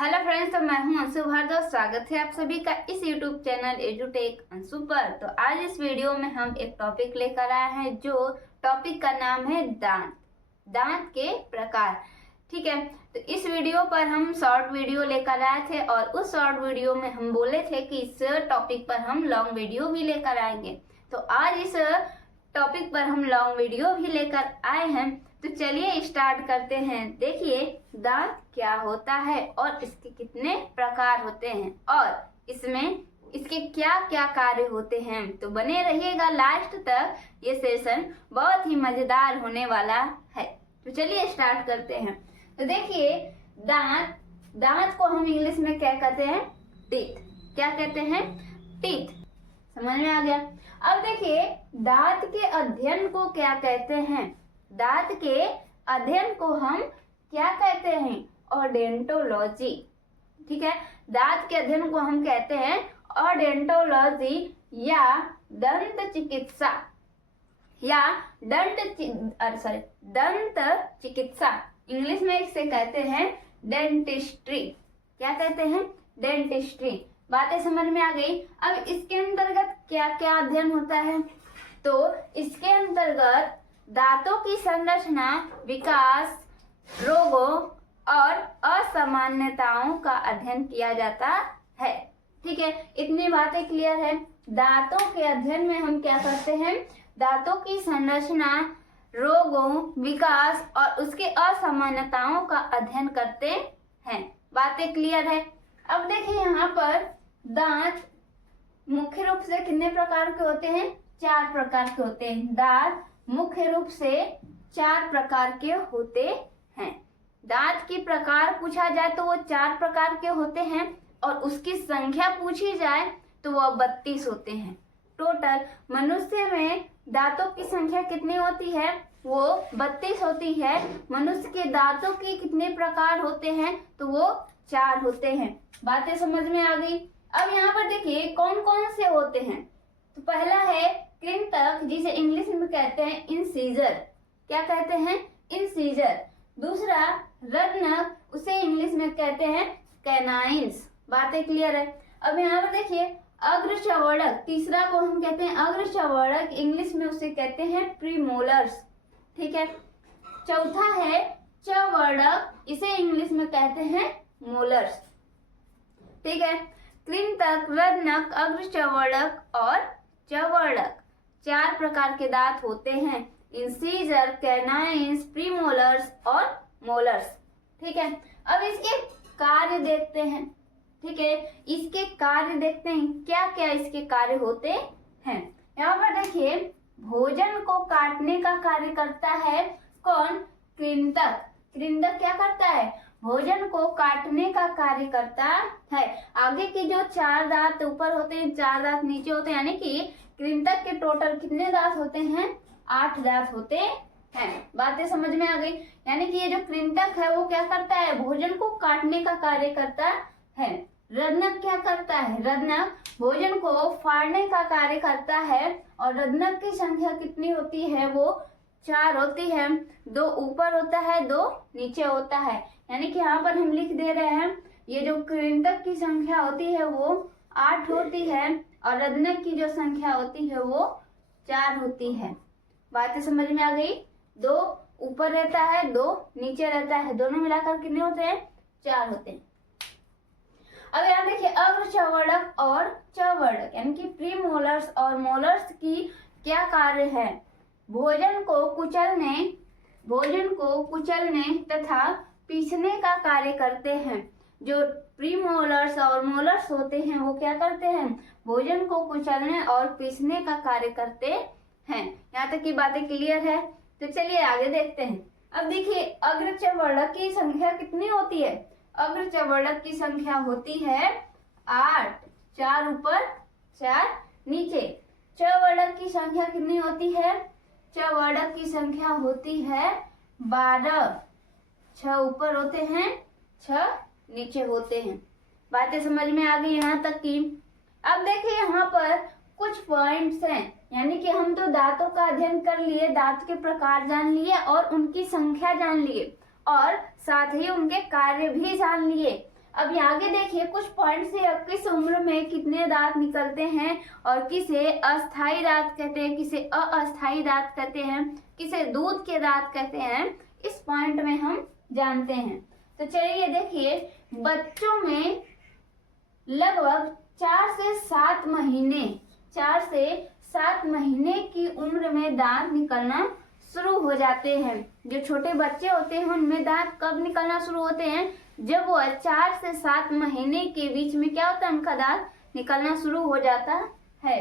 Hello friends, तो मैं हूं अंशु भारद्वाज। स्वागत है आप सभी का इस यूट्यूब चैनल एजुटेक अंशु पर। तो आज इस वीडियो में हम एक टॉपिक लेकर आए हैं, जो टॉपिक का नाम है दांत के प्रकार। ठीक है, तो इस वीडियो पर हम शॉर्ट वीडियो लेकर आए थे और उस शॉर्ट वीडियो में हम बोले थे कि इस टॉपिक पर हम लॉन्ग वीडियो भी लेकर आएंगे। तो आज इस टॉपिक पर हम लॉन्ग वीडियो भी लेकर आए हैं। तो चलिए स्टार्ट करते हैं। देखिए, दांत क्या होता है और इसके कितने प्रकार होते हैं और इसके क्या क्या कार्य होते हैं। तो बने रहिएगा लास्ट तक, ये सेशन बहुत ही मजेदार होने वाला है। तो चलिए स्टार्ट करते हैं। तो देखिए, दांत को हम इंग्लिश में क्या कहते हैं? टीथ। क्या कहते हैं? टीथ। समझ में आ गया। अब देखिए, दांत के अध्ययन को क्या कहते हैं? दांत के अध्ययन को हम क्या कहते हैं? ओडोंटोलॉजी। ठीक है, दांत के अध्ययन को हम कहते हैं ओडोंटोलॉजी या दंत चिकित्सा या दंत चिकित्सा। इंग्लिश में इसे कहते हैं डेंटिस्ट्री। क्या कहते हैं? डेंटिस्ट्री। बातें समझ में आ गई। अब इसके अंतर्गत क्या क्या अध्ययन होता है? तो इसके अंतर्गत दांतों की संरचना, विकास, रोगों और असामान्यताओं का अध्ययन किया जाता है। ठीक है, इतनी बातें क्लियर है। दांतों के अध्ययन में हम क्या करते हैं? दांतों की संरचना, रोगों, विकास और उसके असामान्यताओं का अध्ययन करते हैं। बातें क्लियर है। अब देखिए, यहाँ पर दांत मुख्य रूप से कितने प्रकार के होते हैं? 4 प्रकार के होते हैं। दांत मुख्य रूप से 4 प्रकार के होते हैं। दांत की प्रकार पूछा जाए तो वो 4 प्रकार के होते हैं और उसकी संख्या पूछी जाए तो वो 32 होते हैं। टोटल मनुष्य में दांतों की संख्या कितनी होती है? वो 32 होती है। मनुष्य के दांतों के कितने प्रकार होते हैं? तो वो 4 होते हैं। बातें समझ में आ गई। अब यहाँ पर देखिए कौन कौन से होते हैं। तो पहला है कृंतक, जिसे इंग्लिश में कहते हैं इंसीजर। क्या कहते हैं? इंसीजर। दूसरा रत्नक, उसे इंग्लिश में कहते हैं कैनाइन्स। बातें क्लियर है। अब यहाँ पर देखिए अग्रचर्वणक, तीसरा को हम कहते हैं अग्रचर्वणक, इंग्लिश में उसे कहते हैं प्रीमोलर्स। ठीक है। चौथा है चर्वणक, इसे इंग्लिश में कहते हैं मोलर्स। ठीक है। कृंतक, रत्नक, अग्रचर्वणक और चर्वणक 4 प्रकार के दांत होते हैं। इंसीजर, कैनाइन्स, प्रीमोलर्स और मोलर्स। ठीक है। अब इसके कार्य देखते हैं। ठीक है, इसके कार्य देखते हैं, क्या क्या इसके कार्य होते हैं। यहाँ पर देखिए, भोजन को काटने का कार्य करता है कौन? कृंतक। कृंतक क्या करता है? भोजन को काटने का कार्य करता है। आगे के जो 4 दांत ऊपर होते हैं, 4 दांत नीचे होते हैं, यानी कि कृंतक के टोटल कितने दांत होते हैं? 8 दांत होते हैं। बातें समझ में आ गई। यानी कि ये जो कृंतक है वो क्या करता है? भोजन को काटने का कार्य करता है। रत्नक क्या करता है? रत्नक भोजन को फाड़ने का कार्य करता है और रत्नक की संख्या कितनी होती है? वो 4 होती है। 2 ऊपर होता है, 2 नीचे होता है। यानी कि यहाँ पर हम लिख दे रहे हैं, ये जो कृंतक की संख्या होती है वो 8 होती है और रत्नक की जो संख्या होती है वो 4 होती है। बातें समझ में आ गई। 2 ऊपर रहता है, 2 नीचे रहता है, दोनों मिलाकर कितने होते हैं? 4 होते हैं। अब यहाँ देखिए अग्रचर्वणक और चर्वणक यानी कि प्रीमोलर्स और मोलर्स की क्या कार्य है? भोजन को कुचलने तथा पीसने का कार्य करते हैं। जो प्रीमोलर्स और मोलर्स होते हैं वो क्या करते हैं? भोजन को कुचलने और पीसने का कार्य करते हैं। यहाँ तक की बातें क्लियर है। तो चलिए आगे देखते हैं। अब देखिए, अग्रचर्वणक की संख्या कितनी होती है? अग्रचर्वणक की संख्या होती है 8, 4 ऊपर 4 नीचे। चर्वणक की संख्या कितनी होती है? चर्वणक की संख्या होती है 12, 6 ऊपर होते हैं, 6 नीचे होते हैं। बातें समझ में आ गई यहाँ तक की। अब देखिए यहाँ पर कुछ पॉइंट्स हैं, यानी कि हम तो दांतों का अध्ययन कर लिए, दांत के प्रकार जान लिए और उनकी संख्या जान लिए और साथ ही उनके कार्य भी जान लिए। अब यहाँ आगे देखिए कुछ पॉइंट से किस उम्र में कितने दांत निकलते हैं और किसे अस्थाई दांत कहते हैं, किसे अस्थाई दांत कहते हैं, किसे दूध के दांत कहते हैं, इस पॉइंट में हम जानते हैं। तो चलिए देखिए, बच्चों में लगभग 4 से 7 महीने की उम्र में दांत निकलना शुरू हो जाते हैं। जो छोटे बच्चे होते हैं उनमें दांत कब निकलना शुरू होते हैं, जब वो 4 से 7 महीने के बीच में क्या होता है, उनका दांत निकलना शुरू हो जाता है।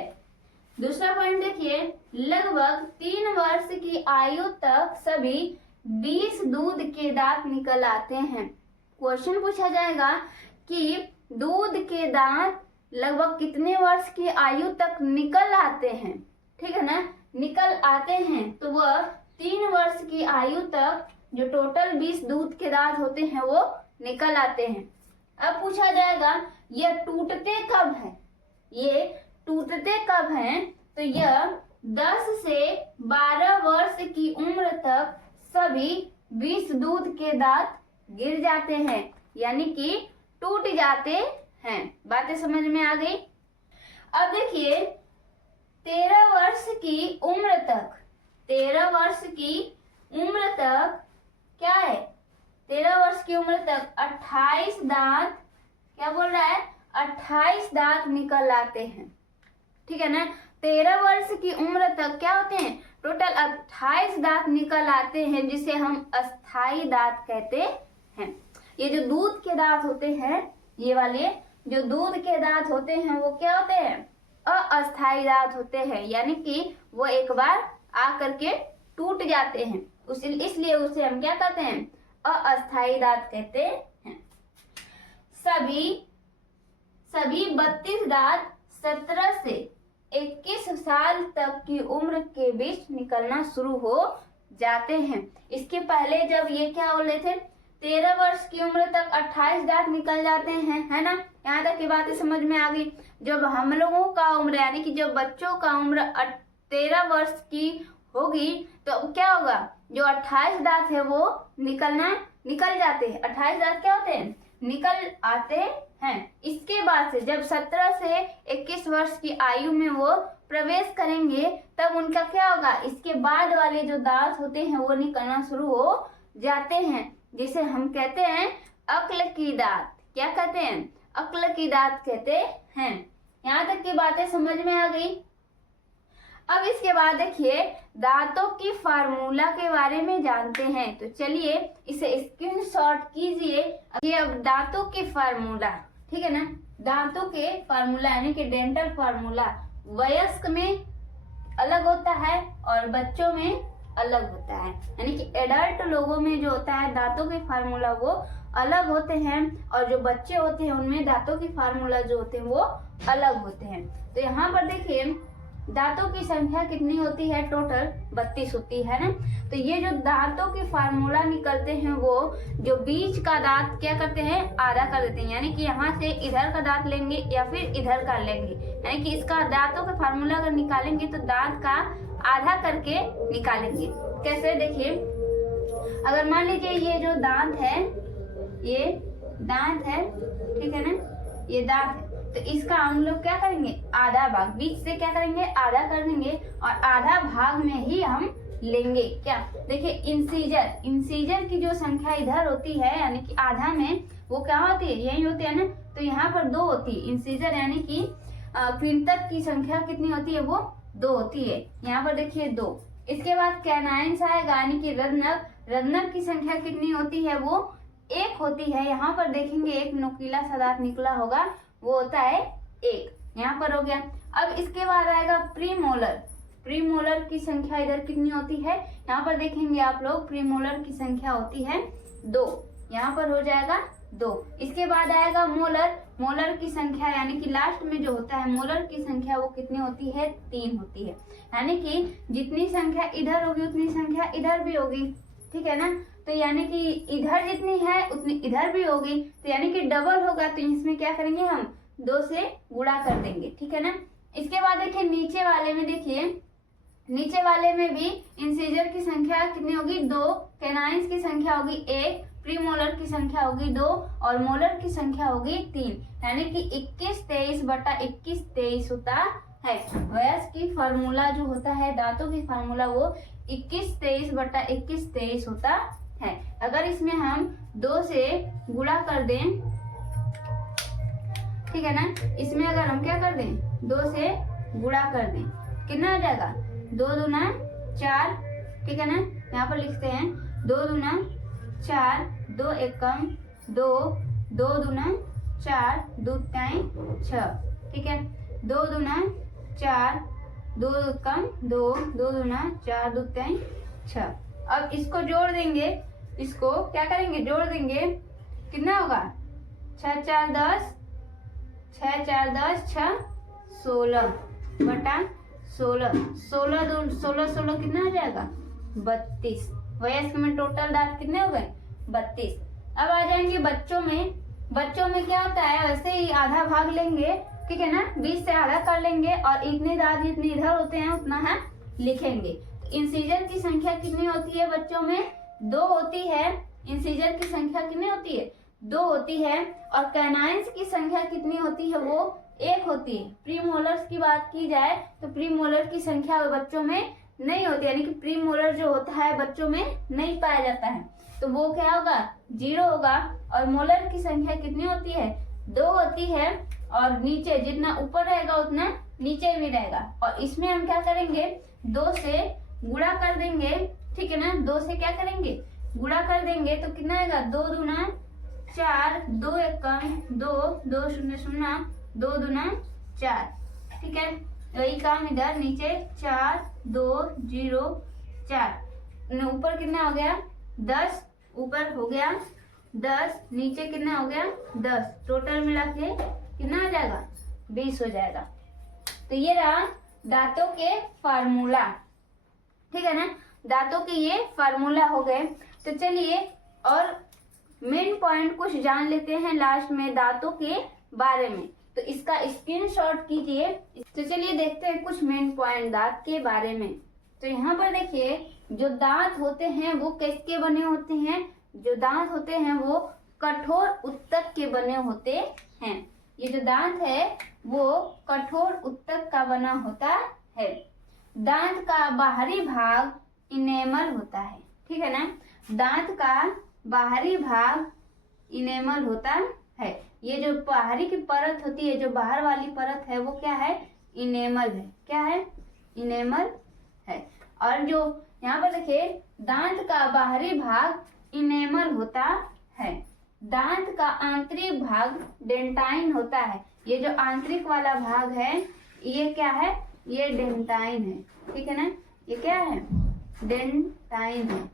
दूसरा पॉइंट देखिए, लगभग 3 वर्ष की आयु तक सभी 20 दूध के दांत निकल आते हैं। क्वेश्चन पूछा जाएगा कि दूध के दांत लगभग कितने वर्ष की आयु तक निकल आते हैं, ठीक है ना, निकल आते हैं। तो वह 3 वर्ष की आयु तक जो टोटल 20 दूध के दांत होते हैं वो निकल आते हैं। अब पूछा जाएगा ये टूटते कब है, ये टूटते कब हैं, तो यह 10 से 12 वर्ष की उम्र तक सभी 20 दूध के दांत गिर जाते हैं, यानी कि टूट जाते हैं। बातें समझ में आ गई। अब देखिए 13 वर्ष की उम्र तक, 13 वर्ष की उम्र तक क्या है, 13 वर्ष की उम्र तक 28 दांत, क्या बोल रहा है, 28 दांत निकल आते हैं, ठीक है ना। 13 वर्ष की उम्र तक क्या होते हैं, टोटल 28 दांत निकल आते हैं, जिसे हम अस्थाई दांत कहते हैं। ये जो दूध के दांत होते हैं, ये वाले जो दूध के दांत होते हैं वो क्या होते हैं, अस्थाई दांत होते हैं, यानी कि वो एक बार आकर के टूट जाते हैं, इसलिए उसे हम क्या कहते हैं, अस्थाई दांत कहते हैं। सभी 32 दांत 17 से 21 साल तक की उम्र के बीच निकलना शुरू हो जाते हैं। इसके पहले जब ये क्या बोले थे, 13 वर्ष की उम्र तक 28 दांत निकल जाते हैं, है ना। यहाँ तक की बातें समझ में आ गई। जब हम लोगों का उम्र यानी कि जब बच्चों का उम्र 13 वर्ष की होगी तो क्या होगा, जो 28 दांत है वो निकल जाते हैं। 28 दांत क्या होते हैं, निकल आते हैं। इसके बाद से जब 17 से 21 वर्ष की आयु में वो प्रवेश करेंगे तब उनका क्या होगा, इसके बाद वाले जो दांत होते हैं वो निकलना शुरू हो जाते हैं, जिसे हम कहते हैं अक्ल की दांत। क्या कहते हैं, अक्ल की दांत कहते हैं। यहाँ तक की बातें समझ में आ गई। अब इसके बाद देखिए दांतों की फार्मूला के बारे में जानते हैं। तो चलिए इसे स्क्रीनशॉट कीजिए। अब दांतों के फार्मूला, ठीक है ना, दांतों के फार्मूला यानी कि डेंटल फार्मूला वयस्क में अलग होता है और बच्चों में अलग होता है, यानी कि एडल्ट लोगों में जो होता है दांतों के फार्मूला वो अलग होते हैं और जो बच्चे होते हैं उनमें दांतों के फार्मूला जो होते हैं वो अलग होते हैं। तो यहाँ पर देखिए दांतों की संख्या कितनी होती है, टोटल 32 होती है ना। तो ये जो दांतों के फार्मूला निकलते हैं वो जो बीच का दांत क्या करते हैं, आधा कर देते हैं, यानी कि यहाँ से इधर का दांत लेंगे या फिर इधर का लेंगे, यानी कि इसका दांतों का फार्मूला अगर निकालेंगे तो दांत का आधा करके निकालेंगे। कैसे, देखिए अगर मान लीजिए ये जो दांत है, ये दांत है, ठीक है ना, ये दांत है, तो इसका हम लोग क्या करेंगे, आधा भाग, बीच से क्या करेंगे, आधा कर देंगे और आधा भाग में ही हम लेंगे। क्या, देखिए इंसीजर की जो संख्या इधर होती है यानी कि आधा में, वो क्या होती है, यही होती है ना। तो यहाँ पर 2 होती है इंसीजर, यानी कि कृंतक की संख्या कितनी होती है, वो 2 होती है। यहाँ पर देखिए 2। इसके बाद कैनाइन्स आएगा यानी कि रत्नक की संख्या कितनी होती है, वो 1 होती है। यहाँ पर देखेंगे एक नुकीला सा दांत निकला होगा, वो होता है 1, यहाँ पर हो गया। अब इसके बाद आएगा प्रीमोलर की संख्या इधर कितनी होती है, यहाँ पर देखेंगे आप लोग, प्रीमोलर की संख्या होती है 2, यहाँ पर हो जाएगा 2। इसके बाद आएगा मोलर की संख्या यानी कि लास्ट में जो होता है मोलर की संख्या वो कितनी होती है, 3 होती है, यानी कि जितनी संख्या इधर होगी उतनी संख्या इधर भी होगी, ठीक है ना। तो यानी कि इधर जितनी है उतनी इधर भी होगी, तो यानी कि डबल होगा, तो इसमें क्या करेंगे हम 2 से गुणा कर देंगे, ठीक है ना। इसके बाद देखिए नीचे वाले में भी इंसीजर की संख्या कितनी होगी, 2, कैनाइन्स की संख्या होगी 1, प्रीमोलर की संख्या होगी 2 और मोलर की संख्या होगी 3, यानी कि 21 23 बटा 21 23 होता है। वयस्क की फार्मूला जो होता है, दांतों की फार्मूला वो 21 23 बटा 21 23 होता है। अगर इसमें हम 2 से गुणा कर दें, ठीक है ना, इसमें अगर हम क्या कर दें 2 से गुणा कर दें, कितना आ जाएगा 2 दूना 4, ठीक है ना। यहाँ पर लिखते हैं 2 दूना 4, 2 एकम 2, 2 दूना 4, 2 तिहाई 6, ठीक है। 2 दूना 4, 2 एकम 2, 2 दूना 4, 2 तिहाई 6। अब इसको जोड़ देंगे, इसको क्या करेंगे जोड़ देंगे, कितना होगा 6 4 10, 6 4 10 6 16 बटा 16, 16 16 कितना आ जाएगा 32। वयस्क में टोटल दांत कितने हो गए 32। अब आ जाएंगे बच्चों में। बच्चों में क्या होता है, वैसे ही आधा भाग लेंगे, ठीक है ना, 20 से आधा कर लेंगे और इतने दांत जितने इधर होते हैं उतना हम लिखेंगे। इंसीजर की संख्या कितनी होती है बच्चों में 2 होती है। इंसीजर की संख्या कितनी होती है 2 होती है। और कैनाइंस की संख्या कितनी होती है वो 1 होती है। प्रीमोलर्स की बात की जाए तो प्रीमोलर की संख्या बच्चों में नहीं होती, यानी कि प्रीमोलर जो होता है बच्चों में नहीं पाया जाता है, तो वो क्या होगा 0 होगा। और मोलर की संख्या कितनी होती है 2 होती है, और नीचे जितना ऊपर रहेगा उतना नीचे भी रहेगा। और इसमें हम क्या करेंगे 2 से गुणा कर देंगे, ठीक है ना, 2 से क्या करेंगे गुणा कर देंगे तो कितना आएगा 2 दूना 4, 2 एकम 2, 2 0 0, 2 दूना 4, ठीक है। वही काम इधर नीचे 4 2 0 4, ऊपर कितना हो गया 10, ऊपर हो गया 10, नीचे कितना हो गया 10, टोटल मिला के कितना आ जाएगा 20 हो जाएगा। तो ये रहा दांतों के फार्मूला, ठीक है ना, दांतों के ये फार्मूला हो गए। तो चलिए और मेन पॉइंट कुछ जान लेते हैं लास्ट में दांतों के बारे में, तो इसका स्क्रीनशॉट कीजिए। तो चलिए देखते हैं कुछ मेन पॉइंट दांत के बारे में। तो यहाँ पर देखिए जो दांत होते हैं वो किसके बने होते हैं, जो दांत होते हैं वो कठोर उत्तक के बने होते हैं। ये जो दांत है वो कठोर उत्तक का बना होता है। दांत का बाहरी भाग इनेमल होता है, ठीक है ना, दांत का बाहरी भाग इनेमल होता है। ये जो बाहरी की परत होती है, जो बाहर वाली परत है वो क्या है इनेमल है, क्या है इनेमल है। और जो यहाँ पर देखिए दांत का बाहरी भाग इनेमल होता है, दांत का आंतरिक भाग डेंटाइन होता है। ये जो आंतरिक वाला भाग है ये क्या है, ये डेंटाइन है, ठीक है ना, ये क्या है डेंटाइन है।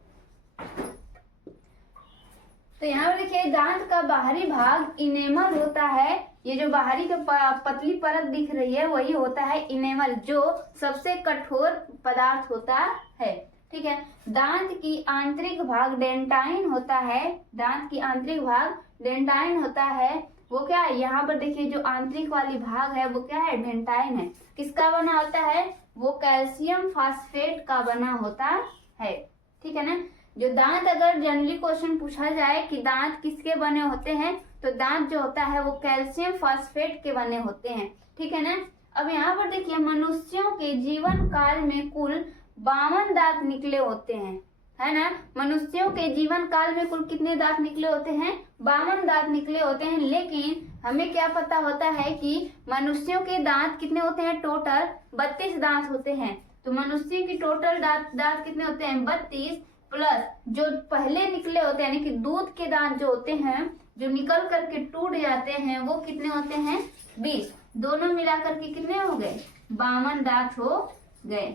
तो यहाँ पर देखिए दांत का बाहरी भाग इनेमल होता है। ये जो बाहरी जो पतली परत दिख रही है वही होता है इनेमल, जो सबसे कठोर पदार्थ होता है, ठीक है। दांत की आंतरिक भाग डेंटाइन होता है, दांत की आंतरिक भाग डेंटाइन होता है। वो क्या है, यहाँ पर देखिए जो आंतरिक वाली भाग है वो क्या है डेंटाइन है। किसका बना होता है, वो कैल्शियम फास्फेट का बना होता है, ठीक है ना। जो दांत अगर जनरली क्वेश्चन पूछा जाए कि दांत किसके बने होते हैं, तो दांत जो होता है वो कैल्शियम फास्फेट के बने होते हैं, ठीक है ना। अब यहाँ पर देखिए मनुष्यों के जीवन काल में कुल 52 दांत निकले होते हैं, है ना। मनुष्यों के जीवन काल में कुल कितने दांत निकले होते हैं 52 दांत निकले होते हैं। लेकिन हमें क्या पता होता है कि मनुष्यों के दांत कितने होते हैं, टोटल 32 दांत होते हैं। तो मनुष्य की टोटल दांत कितने होते हैं 32, प्लस जो पहले निकले होते हैं यानी कि दूध के दांत जो होते हैं जो निकल करके टूट जाते हैं वो कितने होते हैं 20, दोनों मिलाकर के कितने हो गए 52 दांत हो गए।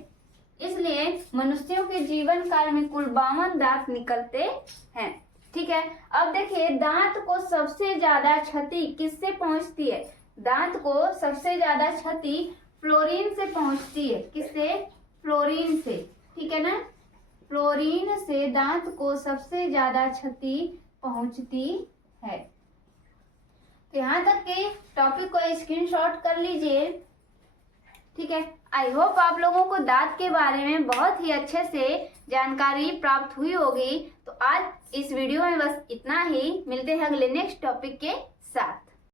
इसलिए मनुष्यों के जीवन काल में कुल 52 दांत निकलते हैं, ठीक है। अब देखिए दांत को सबसे ज्यादा क्षति किससे पहुंचती है, दांत को सबसे ज्यादा क्षति फ्लोरीन से पहुंचती है। किससे, फ्लोरीन से, ठीक है ना, फ्लोरीन से दांत को सबसे ज्यादा क्षति पहुंचती है। तो यहाँ तक के टॉपिक को स्क्रीनशॉट कर लीजिए, ठीक है। आई होप आप लोगों को दांत के बारे में बहुत ही अच्छे से जानकारी प्राप्त हुई होगी। तो आज इस वीडियो में बस इतना ही, मिलते हैं अगले नेक्स्ट टॉपिक के साथ।